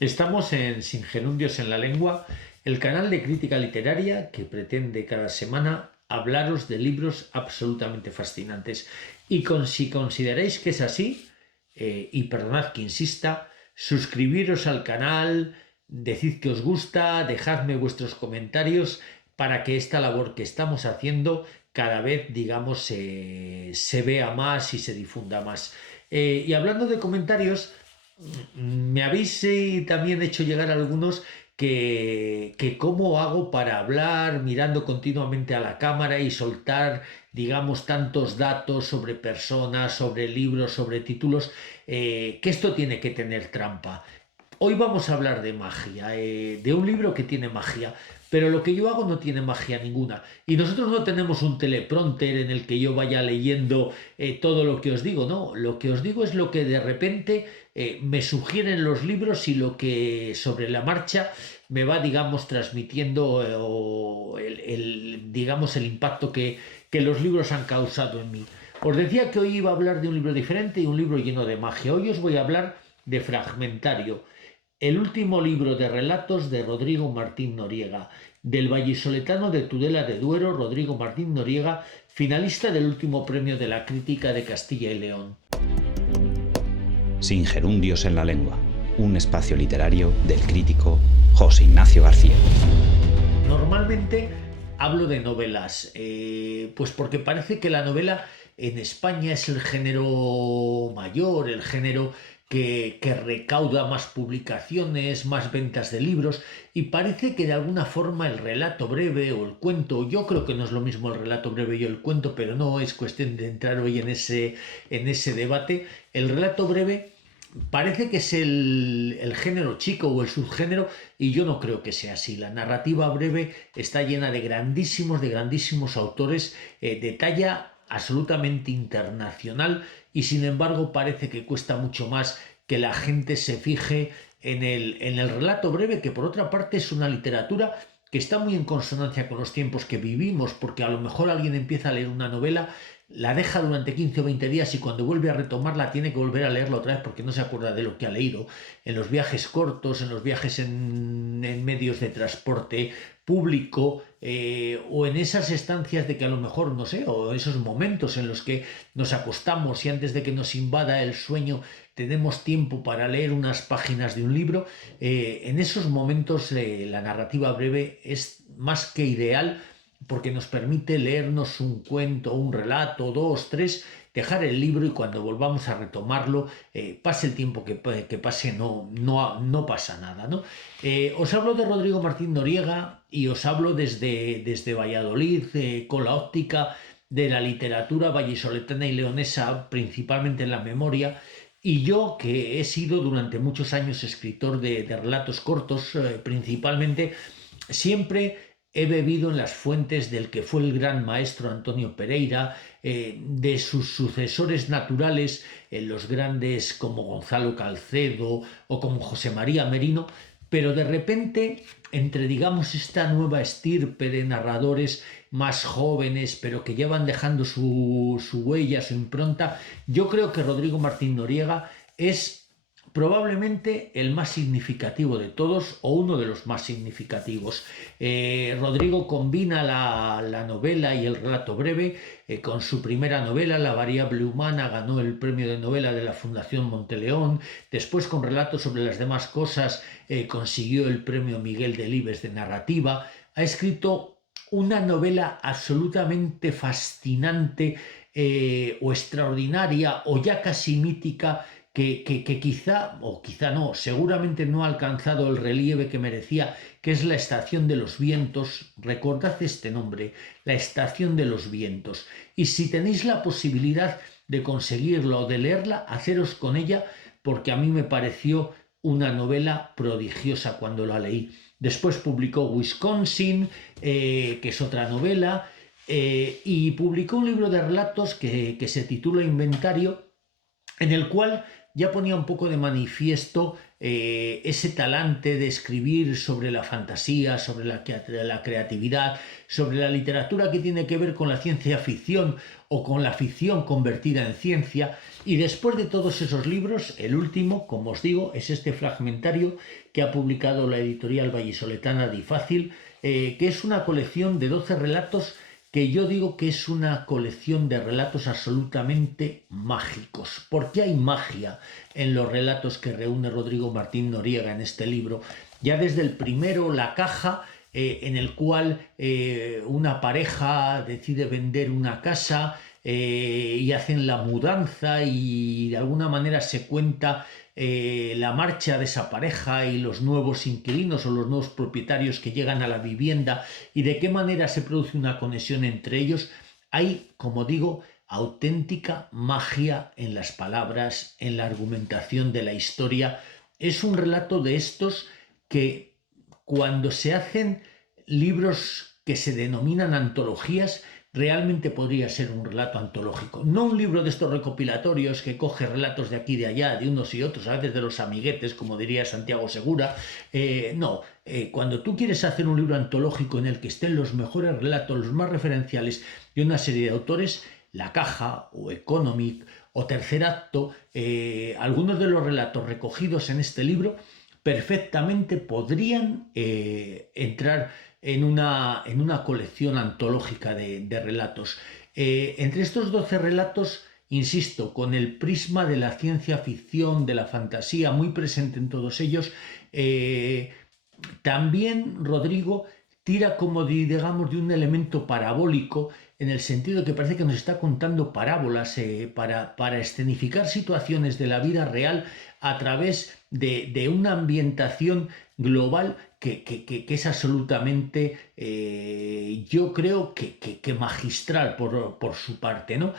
Estamos en Sin Gerundios en la Lengua, el canal de crítica literaria que pretende cada semana hablaros de libros absolutamente fascinantes. Si consideráis que es así, y perdonad que insista, suscribiros al canal, decid que os gusta, dejadme vuestros comentarios para que esta labor que estamos haciendo cada vez, digamos, se vea más y se difunda más. Y hablando de comentarios, me habéis también hecho llegar algunos que cómo hago para hablar mirando continuamente a la cámara y soltar, digamos, tantos datos sobre personas, sobre libros, sobre títulos, que esto tiene que tener trampa. Hoy vamos a hablar de magia, de un libro que tiene magia, pero lo que yo hago no tiene magia ninguna. Y nosotros no tenemos un teleprompter en el que yo vaya leyendo todo lo que os digo, no. Lo que os digo es lo que de repente me sugieren los libros y lo que sobre la marcha me va, digamos, transmitiendo digamos, el impacto que los libros han causado en mí. Os decía que hoy iba a hablar de un libro diferente y un libro lleno de magia. Hoy os voy a hablar de Fragmentario, el último libro de relatos de Rodrigo Martín Noriega, del vallisoletano de Tudela de Duero, Rodrigo Martín Noriega, finalista del último premio de la crítica de Castilla y León. Sin gerundios en la lengua, un espacio literario del crítico José Ignacio García. Normalmente hablo de novelas, pues porque parece que la novela en España es el género mayor, el género que recauda más publicaciones, más ventas de libros, y parece que de alguna forma el relato breve o el cuento, yo creo que no es lo mismo el relato breve y el cuento, pero no es cuestión de entrar hoy en ese debate. El relato breve parece que es el género chico o el subgénero, y yo no creo que sea así. La narrativa breve está llena de grandísimos autores de talla absolutamente internacional, y sin embargo parece que cuesta mucho más que la gente se fije en el relato breve, que por otra parte es una literatura que está muy en consonancia con los tiempos que vivimos, porque a lo mejor alguien empieza a leer una novela, la deja durante 15 o 20 días y cuando vuelve a retomarla tiene que volver a leerla otra vez porque no se acuerda de lo que ha leído. En los viajes cortos, en los viajes en medios de transporte público, o en esas estancias de que a lo mejor, no sé, o esos momentos en los que nos acostamos y antes de que nos invada el sueño tenemos tiempo para leer unas páginas de un libro, en esos momentos la narrativa breve es más que ideal porque nos permite leernos un cuento, un relato, dos, tres, dejar el libro y cuando volvamos a retomarlo, pase el tiempo que pase, no pasa nada, ¿no? Os hablo de Rodrigo Martín Noriega y os hablo desde Valladolid, con la óptica de la literatura vallisoletana y leonesa, principalmente en la memoria. Y yo, que he sido durante muchos años escritor de relatos cortos, principalmente, siempre he bebido en las fuentes del que fue el gran maestro Antonio Pereira, de sus sucesores naturales, los grandes como Gonzalo Calcedo o como José María Merino, pero de repente, entre digamos esta nueva estirpe de narradores más jóvenes, pero que llevan dejando su huella, su impronta, yo creo que Rodrigo Martín Noriega es probablemente el más significativo de todos o uno de los más significativos. Rodrigo combina la novela y el relato breve. Con su primera novela, La variable humana, ganó el premio de novela de la Fundación Monteleón. Después, con relatos sobre las demás cosas, consiguió el premio Miguel Delibes de narrativa. Ha escrito una novela absolutamente fascinante, o extraordinaria o ya casi mítica, que quizá, o quizá no, seguramente no ha alcanzado el relieve que merecía, que es La estación de los vientos. Recordad este nombre, La estación de los vientos. Y si tenéis la posibilidad de conseguirla o de leerla, haceros con ella, porque a mí me pareció una novela prodigiosa cuando la leí. Después publicó Wisconsin, que es otra novela, y publicó un libro de relatos que se titula Inventario, en el cual ya ponía un poco de manifiesto ese talante de escribir sobre la fantasía, sobre la creatividad, sobre la literatura que tiene que ver con la ciencia ficción o con la ficción convertida en ciencia. Y después de todos esos libros, el último, como os digo, es este fragmentario que ha publicado la editorial vallisoletana Difácil, que es una colección de 12 relatos que yo digo que es una colección de relatos absolutamente mágicos, porque hay magia en los relatos que reúne Rodrigo Martín Noriega en este libro. Ya desde el primero, La caja, en el cual una pareja decide vender una casa y hacen la mudanza y de alguna manera se cuenta la marcha de esa pareja y los nuevos inquilinos o los nuevos propietarios que llegan a la vivienda y de qué manera se produce una conexión entre ellos. Hay, como digo, auténtica magia en las palabras, en la argumentación de la historia. Es un relato de estos que cuando se hacen libros que se denominan antologías, realmente podría ser un relato antológico. No un libro de estos recopilatorios que coge relatos de aquí y de allá, de unos y otros, a veces de los amiguetes, como diría Santiago Segura. No, cuando tú quieres hacer un libro antológico en el que estén los mejores relatos, los más referenciales de una serie de autores, La caja o Economic o Tercer acto, algunos de los relatos recogidos en este libro perfectamente podrían entrar en una colección antológica de relatos. Entre estos 12 relatos, insisto, con el prisma de la ciencia ficción, de la fantasía muy presente en todos ellos, también Rodrigo tira como digamos de un elemento parabólico en el sentido que parece que nos está contando parábolas para escenificar situaciones de la vida real a través de una ambientación global que es absolutamente, yo creo que magistral por su parte, ¿no?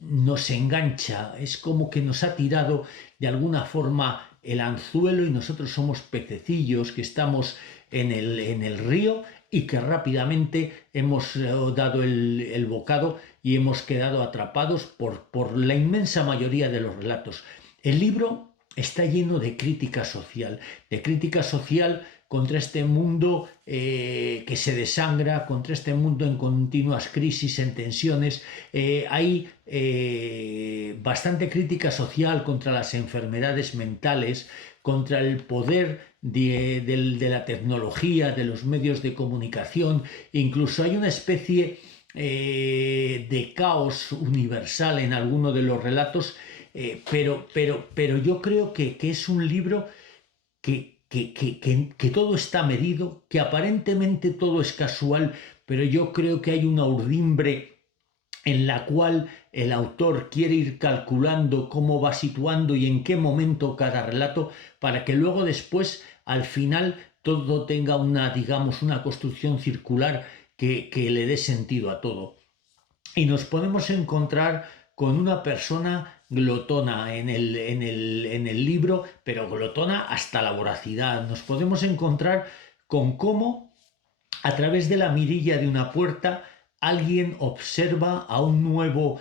Nos engancha, es como que nos ha tirado de alguna forma el anzuelo y nosotros somos pececillos que estamos en el río y que rápidamente hemos dado el bocado y hemos quedado atrapados por la inmensa mayoría de los relatos. El libro está lleno de crítica social contra este mundo que se desangra, contra este mundo en continuas crisis, en tensiones. Hay bastante crítica social contra las enfermedades mentales, contra el poder de la tecnología, de los medios de comunicación. Incluso hay una especie de caos universal en alguno de los relatos, pero yo creo que es un libro que todo está medido, que aparentemente todo es casual, pero yo creo que hay una urdimbre en la cual el autor quiere ir calculando cómo va situando y en qué momento cada relato, para que luego después, al final, todo tenga digamos, una construcción circular que le dé sentido a todo. Y nos podemos encontrar con una persona glotona en el libro, pero glotona hasta la voracidad. Nos podemos encontrar con cómo, a través de la mirilla de una puerta, alguien observa a un nuevo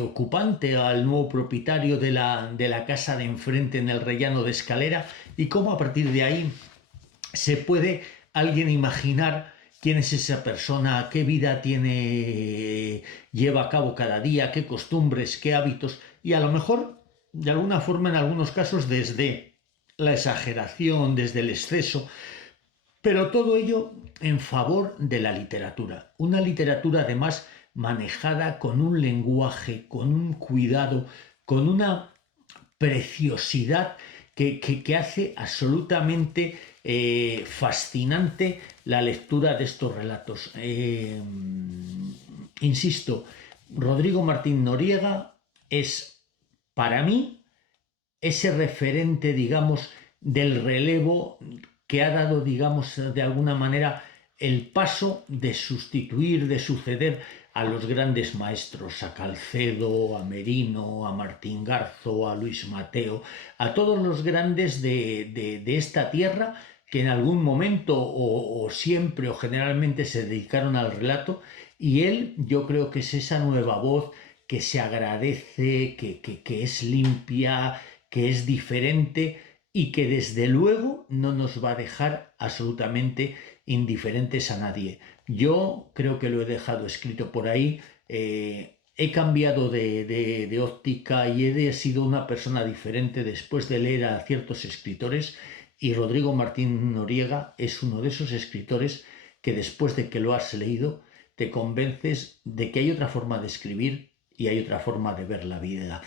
ocupante, al nuevo propietario de la casa de enfrente en el rellano de escalera, y cómo a partir de ahí se puede alguien imaginar quién es esa persona, qué vida lleva a cabo cada día, qué costumbres, qué hábitos, y a lo mejor, de alguna forma, en algunos casos, desde la exageración, desde el exceso, pero todo ello en favor de la literatura. Una literatura además manejada con un lenguaje, con un cuidado, con una preciosidad que hace absolutamente fascinante la lectura de estos relatos. Insisto, Rodrigo Martín Noriega es, para mí, ese referente, digamos, del relevo que ha dado, digamos, de alguna manera el paso de sustituir, de suceder a los grandes maestros, a Calcedo, a Merino, a Martín Garzo, a Luis Mateo, a todos los grandes de esta tierra que en algún momento o siempre o generalmente se dedicaron al relato, y él yo creo que es esa nueva voz que se agradece, que es limpia, que es diferente y que desde luego no nos va a dejar absolutamente indiferentes a nadie. Yo creo que lo he dejado escrito por ahí. He cambiado de óptica y he sido una persona diferente después de leer a ciertos escritores, y Rodrigo Martín Noriega es uno de esos escritores que después de que lo has leído te convences de que hay otra forma de escribir y hay otra forma de ver la vida.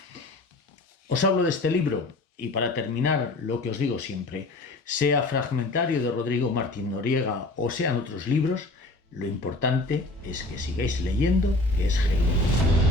Os hablo de este libro y para terminar lo que os digo siempre, sea Fragmentario de Rodrigo Martín Noriega o sean otros libros, lo importante es que sigáis leyendo, que es genuino.